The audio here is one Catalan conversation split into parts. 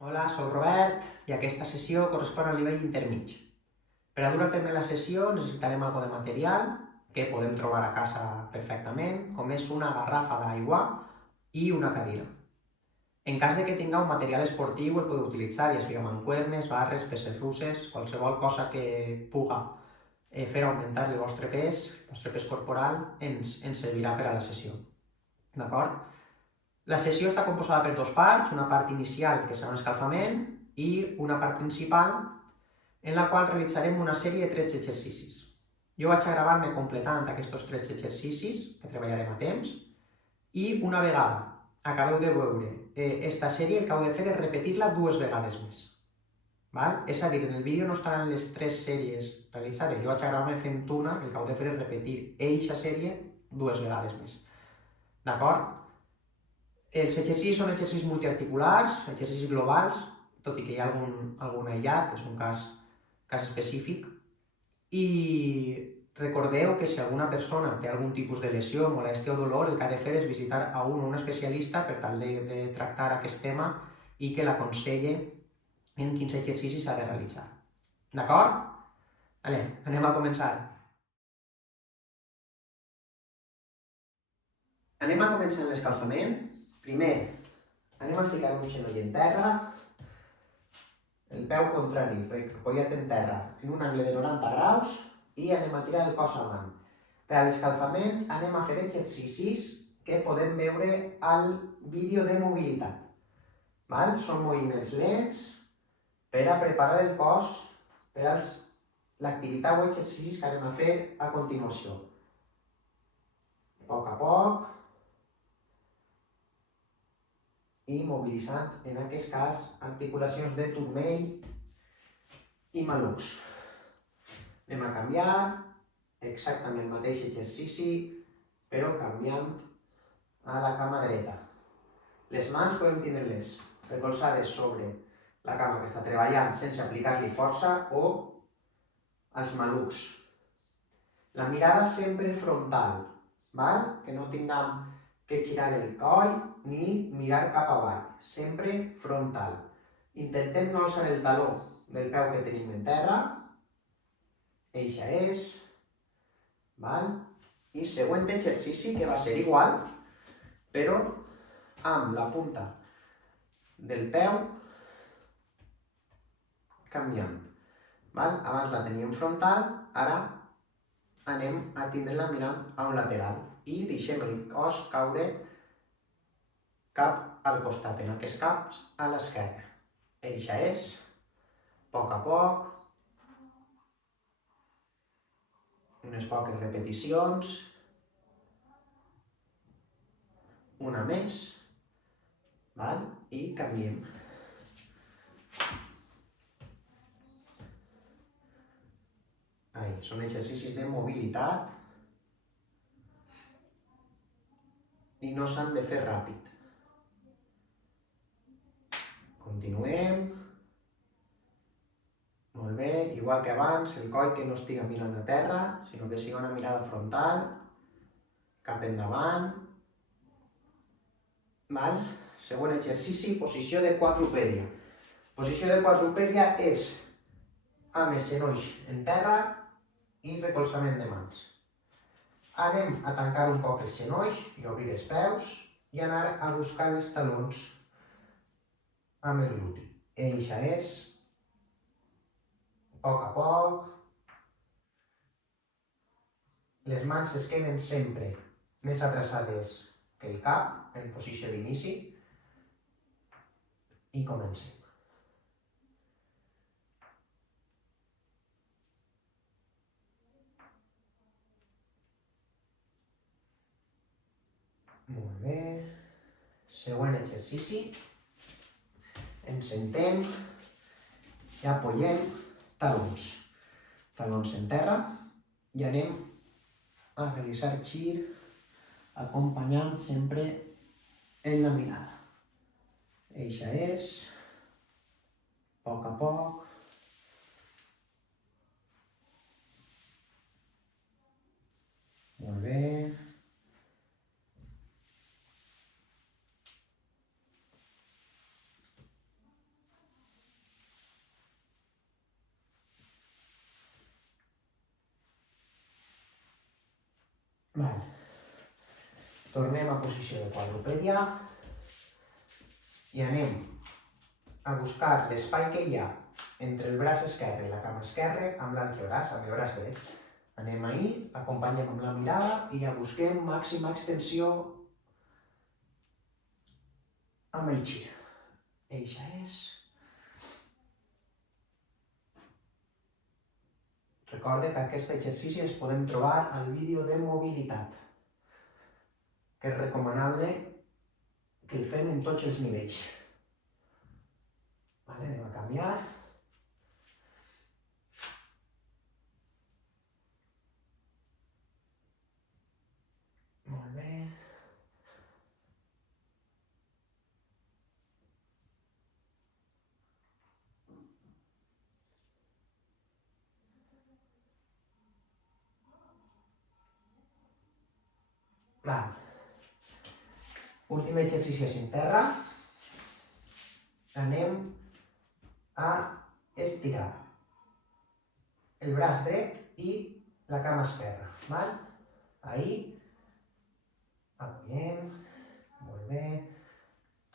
Hola, soc Robert i aquesta sessió correspon al nivell intermig. Per a dur a terme la sessió necessitarem algo de material que podem trobar a casa perfectament, com és una garrafa d'aigua i una cadira. En cas de que tingueu material esportiu el podeu utilitzar, ja sigui mancuernes, barres, peses russes, qualsevol cosa que puga fer augmentar el vostre pes corporal ens servirà per a la sessió. D'acord? La sessió està composada per dues parts, una part inicial, que serà un escalfament, i una part principal, en la qual realitzarem una sèrie de 13 exercicis. Jo vaig a gravar-me completant aquests 13 exercicis, que treballarem a temps, i una vegada acabeu de veure aquesta sèrie, el que heu de fer és repetir-la 2 vegades més. Val? És a dir, en el vídeo no estaran les 3 sèries realitzades, jo vaig a gravar-me fent una, el que heu de fer és repetir eixa sèrie 2 vegades més. D'acord? Els exercicis són exercicis multiarticulars, exercicis globals, tot i que hi ha algun aïllat, és un cas específic. I recordeu que si alguna persona té algun tipus de lesió, molèstia o dolor, el que ha de fer és visitar a un especialista per tal de tractar aquest tema i que l'aconselle en quins exercicis s'ha de realitzar. D'acord? Vale, anem a començar. Anem a començar l'escalfament. Primer, anem a ficar un genoll en terra, el peu contrari apoyat en terra en un angle de 90 graus i anem a tirar el cos avant. Per a l'escalfament anem a fer exercicis que podem veure al vídeo de mobilitat. Val? Són moviments lents per a preparar el cos per a l'activitat o exercicis que anem a fer a continuació. A poc, i mobilitzant, en aquest cas, articulacions de turmell i malucs. Anem a canviar, exactament el mateix exercici, però canviant a la cama dreta. Les mans podem tindre-les recolzades sobre la cama que està treballant sense aplicar-li força o als malucs. La mirada sempre frontal, val? Que no tinguem que girar el coll ni mirar cap avall, sempre frontal. Intentem no alçar el taló del peu que tenim en terra, eixa és, val? I següent exercici, que va ser igual, però amb la punta del peu canviant. Val? Abans la teníem frontal, ara anem a tindre-la mirant a un lateral i deixem el cos caure cap al costat, en aquest cap a l'esquerra. Eixa és, a poc, unes poques repeticions, una més, val? I canviem. Són exercicis de mobilitat i no s'han de fer ràpid. Continuem. Molt bé, igual que abans, el coll que no estiga mirant a terra, sinó que sigui una mirada frontal, cap endavant. Val? Següent exercici, posició de quadrupèdia. Posició de quadrupèdia és amb els genolls en terra i recolzament de mans. Anem a tancar un poc els genolls i obrir els peus i anar a buscar els talons amb el gluti. Eixa és, a poc. Les mans es queden sempre més atraçades que el cap en posició d'inici i comencem. Molt bé. Següent exercici. Ens sentem i apoyem talons. Talons en terra i anem a realitzar gir acompanyant sempre en la mirada. Eixa és, a poc. Molt bé. Tornem a posició de quadrupèdia i anem a buscar l'espai que hi ha entre el braç esquerre i la cama esquerra amb l'altre braç, amb el braç dret. Anem ahí, acompanyem amb la mirada i ja busquem màxima extensió amb el gir. Eixa és. Recorde que aquest exercici es podem trobar al vídeo de mobilitat, que és recomanable que el fem en tots els nivells. Anem a canviar. Molt bé. Últim exercici en terra. Anem a estirar el braç dret i la cama esquerra. Ahí. Apoyem. Molt bé.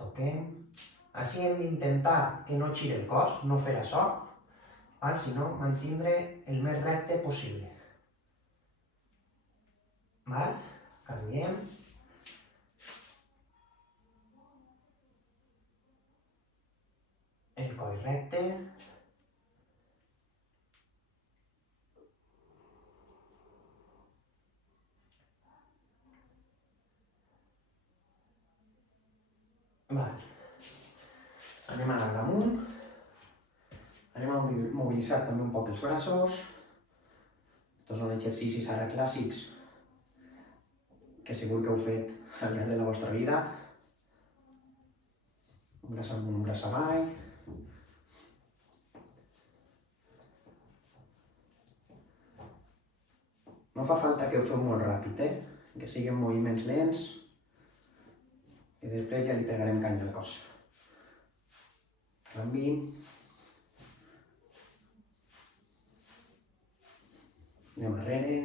Toquem. Així hem d'intentar que no giri el cos, no fer això, sinó mantindre el més recte possible. Canviem. El coll recte. Anem a anar damunt. Anem a mobilitzar també un poc els braços. Aquests són exercicis ara clàssics que segur que heu fet al llarg de la vostra vida. Un braç amunt, un braç avall. No fa falta que ho feu molt ràpid, que siguin moviments lents i després ja li pegarem canya al cos. Canvi. Anem arrere.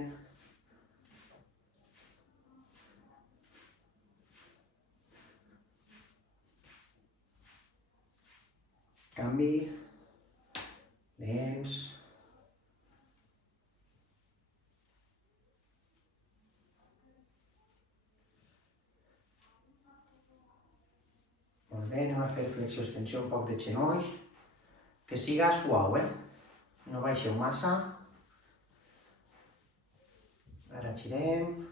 Canvi. Lents. Molt bé, anem a fer flexió-extensió, un poc de genolls. Que siga suau, No baixeu massa. Ara girem.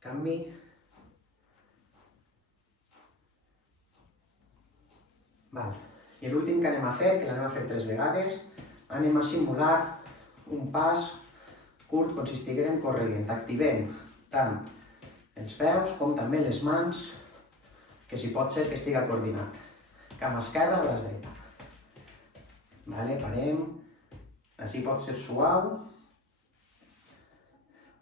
Canvi. I l'últim que anem a fer, que l'anem a fer 3 vegades, anem a simular un pas curt com si estiguérem corrent. Activem tant els peus com també les mans, que si pot ser que estigui coordinat. Cama esquerra, braç dreta. Parem. Així pot ser suau.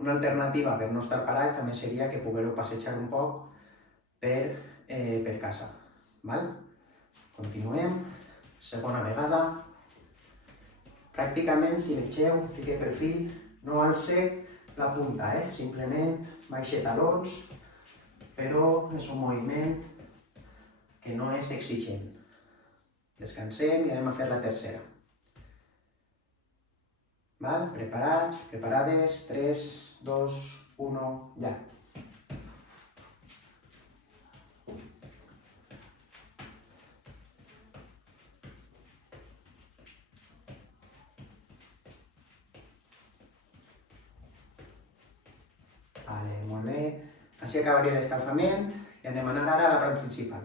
Una alternativa per no estar parat també seria que poguereu passejar un poc per casa. Continuem. Segona vegada. Pràcticament, si vegeu, fique perfil, no alce la punta, simplement baixe talons, però és un moviment que no és exigent. Descansem i anem a fer la tercera. Preparats, preparades, 3, 2, 1, ja. Molt bé. Així acabaria l'escalfament i anem a anar ara a la part principal.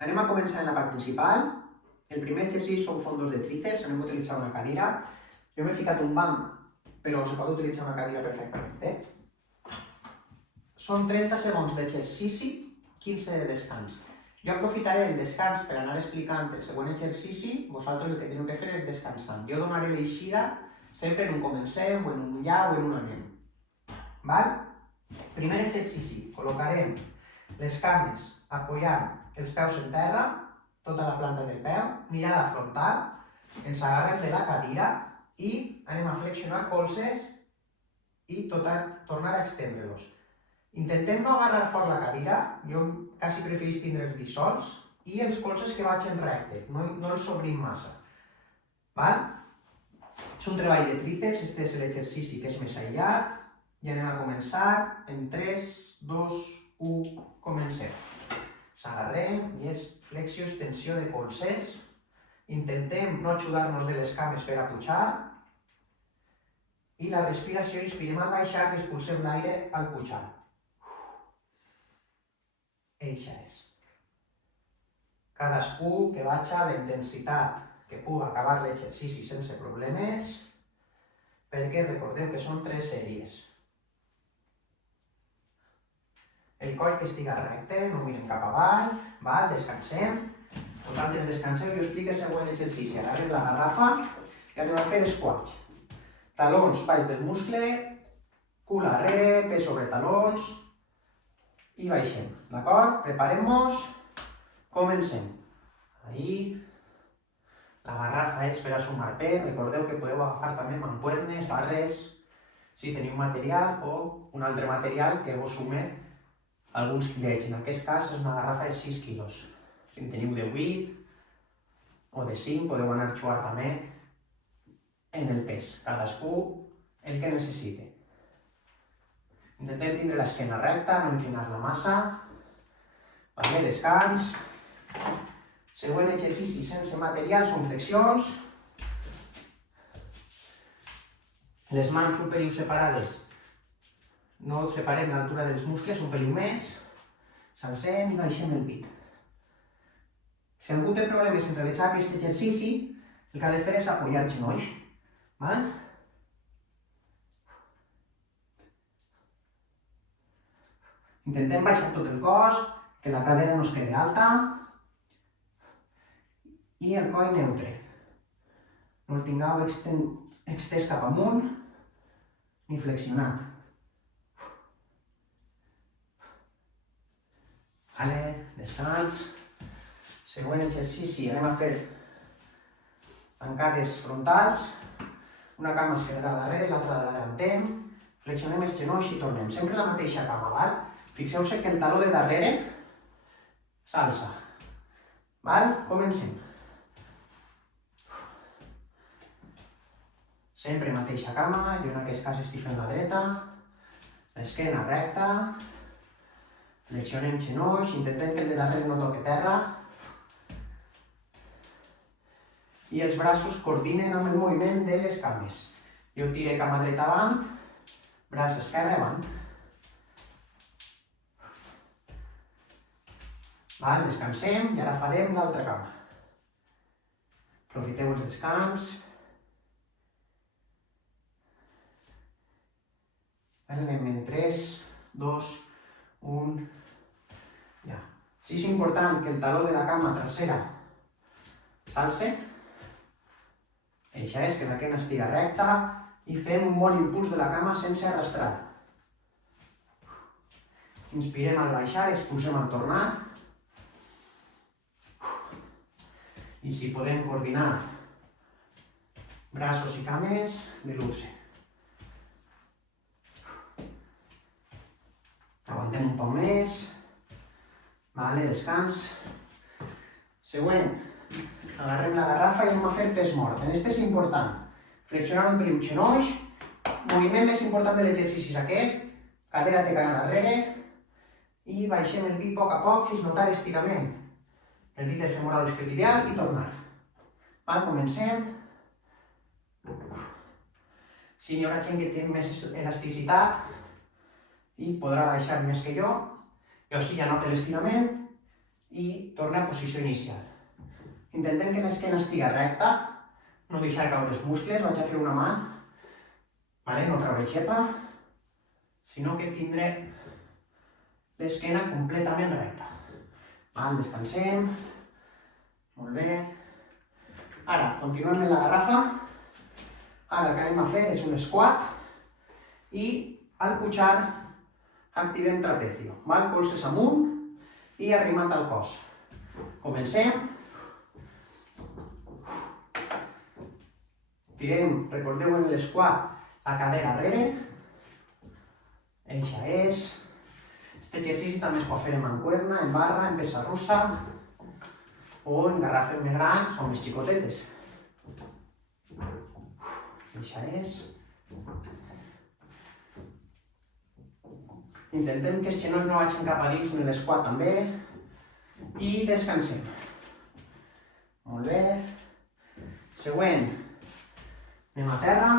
Anem a començar en la part principal. El primer exercici són fondos de tríceps, anem a utilitzar una cadira. Jo m'he ficat un banc, però se pot utilitzar una cadira perfectament. Són 30 segons d'exercici, 15 de descans. Jo aprofitaré el descans per anar explicant el següent exercici, vosaltres el que teniu que fer és descansant. Jo donaré l'eixida sempre en un comencem, o en un ja, o en un anem. Primer exercici, col·locarem les cames apoyant els peus en terra, tota la planta del peu, mirada frontal, ens agarrem de la cadira i anem a flexionar colzes i tornar a extendre-los. Intentem no agarrar fort la cadira, jo quasi preferís tindre'ls dissolts, i els colzes que vagin recte, no els obrim massa. Val? És un treball de tríceps, este és l'exercici que és més aïllat, i anem a començar en 3, 2, 1, comencem. S'agarrem i és flexió, extensió de colzes. Intentem no ajudar-nos de les cames per a pujar. I la respiració, inspirem al baixar i expulsem l'aire al pujar. Eixa és. Cadascú que vagi a la intensitat que pugui acabar l'exercici sense problemes, perquè recordeu que són 3 sèries. El coll que estiga recte, no mirem cap avall, val? Descansem. Vosaltres descanseu i us explico el següent exercici. Agarrem la garrafa i anem a fer squats. Talons baix del muscle, cul arrere, pes sobre talons i baixem. D'acord? Preparem-nos. Comencem. Ahí. La garrafa és per a sumar pes. Recordeu que podeu agafar també mancuernes, barres, si teniu material o un altre material que vos sume alguns quilets. En aquest cas és una garrafa de 6 quilos. Si en teniu de 8 o de 5 podeu anar a jugar també en el pes. Cadascú el que necessite. Intentem tindre l'esquena recta, no inclinar la massa. Vale, descans. Següent exercici sense material són flexions. Les mans superiors separades. No separem l'altura dels muscles, un pelín més. S'alcem i baixem el pit. Si algú té problemes en realitzar aquest exercici, el que ha de fer és apoyar els genolls. Val? Intentem baixar tot el cos, que la cadera no es quedi alta. I el coll neutre. No el tingueu extès cap amunt ni flexionat. Vale, descans. Següent exercici, anem a fer tancades frontals. Una cama es quedarà darrere, l'altra l'adantem. Flexionem els genolls i tornem. Sempre la mateixa cama, val? Fixeu-se que el taló de darrere s'alça. Val? Comencem. Sempre mateixa cama, jo en aquest cas estic fent la dreta, l'esquena recta, flexionem genolls, intentem que el de darrere no toqui terra i els braços coordinen amb el moviment de les cames. Jo tiro cama dreta avant, braç esquerre avant. Val, descansem i ara farem l'altra cama. Aprofiteu el descans. Anem en 3, 2, 1, ja. Si és important que el taló de la cama trasera s'alce, això és que la quena estiga recta i fem un bon impuls de la cama sense arrastrar. Inspirem al baixar, expulsem al tornar. I si podem coordinar braços i cames, de luxe. Aguantem un poc més. Vale, descans. Següent. Agarrem la garrafa i anem a fer pes mort. En este és important. Flexionar un pelín genolls. Moviment més important de l'exercici és aquest. Cadera té cara darrere. I baixem el pit a poc fins notar estirament. El bíceps femoral o isquiotibial i tornar. Val, comencem. Si hi haurà gent que té més elasticitat i podrà baixar més que jo sí ja noto l'estirament i torna a posició inicial. Intentem que l'esquena estigui recta, no deixar caure els muscles, vaig a fer una mà, no traure xepa, sinó que tindré l'esquena completament recta. Descansem, molt bé. Ara, continuem en la garrafa. Ara el que anem a fer és un squat i al pujar activem trapecio. Colzes amunt i arrimat al cos. Comencem. Tirem, recordeu en l'esquat, la cadera arrere. Eixa és. Aquest exercici també es pot fer en mancuerna, en barra, en pesa russa o en garrafes més grans o més xicotetes. Eixa és. Intentem que els genolls no vagin cap a dins en l'esquat també. I descansem. Molt bé. Següent. Anem a terra.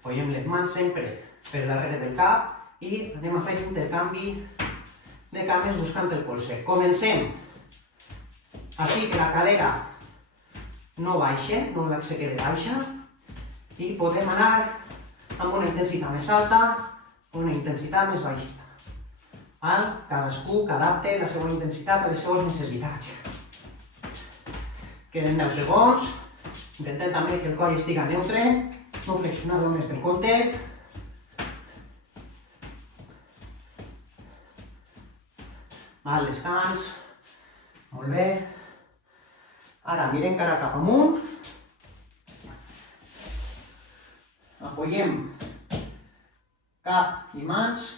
Apoyem les mans sempre per darrere del cap i anem a fer intercanvi de cames buscant el colze. Comencem. Així que la cadera no baixa, no se quede baixa. I podem anar amb una intensitat més alta o una intensitat més baixita. Cadascú que adapte la seva intensitat a les seves necessitats. Queden 10 segons. Intentem també que el coll estigui neutre, no flexionar-lo més del compte. Descans. Molt bé. Ara mirem cara cap amunt. Apoyem cap i mans.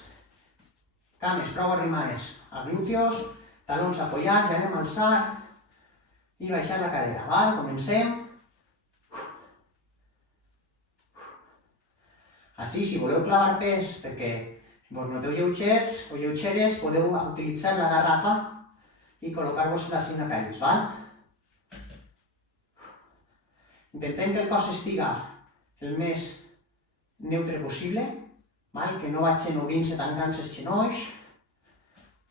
Cames prou arrimades a glúteos, talons apoyats, i anem a alçar i baixar la cadera. Comencem. Així, si voleu clavar pes perquè vos noteu lleugers o lleugeres, podeu utilitzar la garrafa i col·locar-vos-la així a pelvis. Intentem que el cos estigui el més neutre possible, que no vagin obrint-se tancant els genolls,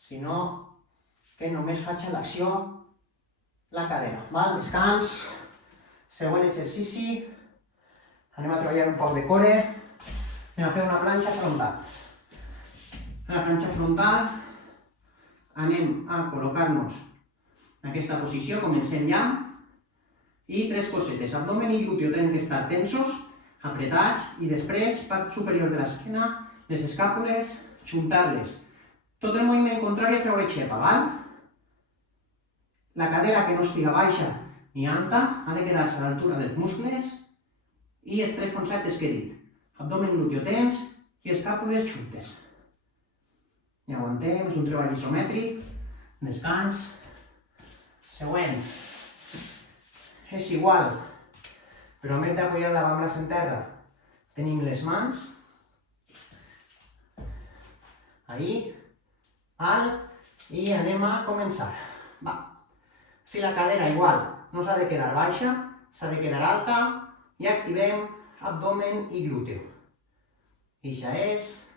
sinó que només faig l'acció la cadera. Descans. Següent exercici. Anem a treballar un poc de core. Anem a fer una planxa frontal. En la planxa frontal anem a col·locar-nos en aquesta posició, comencem ja. I 3 cosetes. Abdomen i glúteo tenen que estar tensos, apretats, i després, part superior de l'esquena, les escàpules, juntar-les. Tot el moviment contrari a treure xepa, La cadera que no estiga baixa ni alta ha de quedar-se a l'altura dels muscles i els 3 conceptes que he dit. Abdomen glúteo tens i escàpules juntes. I aguantem, és un treball isomètric. Descans. Següent. És igual, però a més d'apoyar l'avantbraç en terra, tenim les mans, ahí, i anem a començar. Si la cadera igual no s'ha de quedar baixa, s'ha de quedar alta, i activem abdomen i glúteo. Eixa és,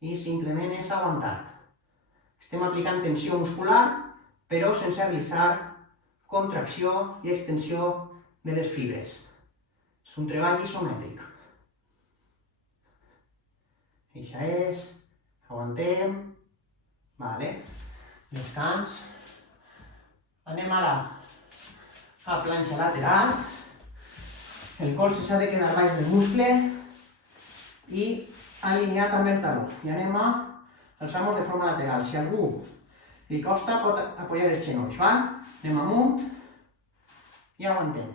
i simplement és aguantar. Estem aplicant tensió muscular, però sense realitzar contracció i extensió de les fibres. És un treball isomètric. Eixa és, aguantem, descans. Anem ara a planxa lateral. El colze s'ha de quedar baix del muscle i alineat amb el taló. I anem a alçar-nos de forma lateral. Si a algú li costa, pot apoyar els genolls. Anem amunt i aguantem.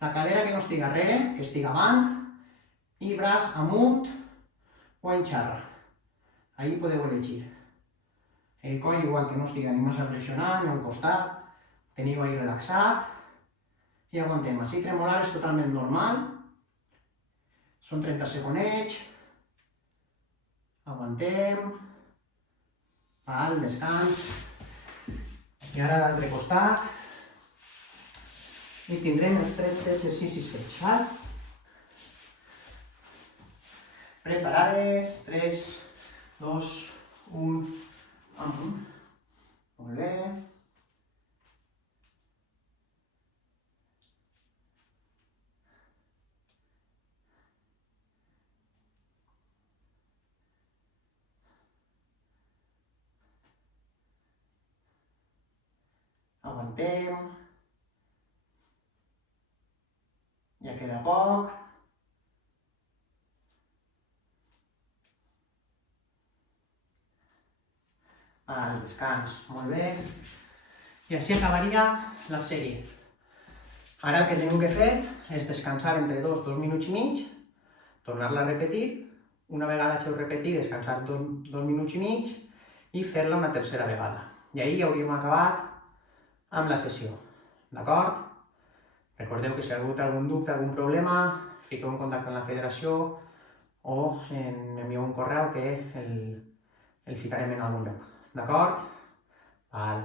La cadera que no estigui darrere, que estigui avant, i braç amunt o en xarra. Ahí podeu elegir. El coll igual que no estigui ni massa flexionat ni al costat, teniu ahí relaxat i aguantem. Així tremolar és totalment normal. Són 30 segonets. Aguantem. Descans. I ara a l'altre costat. I tindrem els 3 exercicis fets. Preparades. 3, 2, 1, amunt. Molt bé. Aguantem. Ja queda poc. al descans, molt bé. I així acabaria la sèrie. Ara el que teniu que fer és descansar entre 2 minuts i mig, tornar-la a repetir, una vegada hàgiu repetit, descansar 2 minuts i mig i fer-la una tercera vegada. I ahir ja hauríem acabat amb la sessió, d'acord? Recordeu que si hi ha hagut algun dubte, algun problema, fiqueu en contacte amb la federació o envieu un correu que el ficarem en algun lloc, d'acord? Val.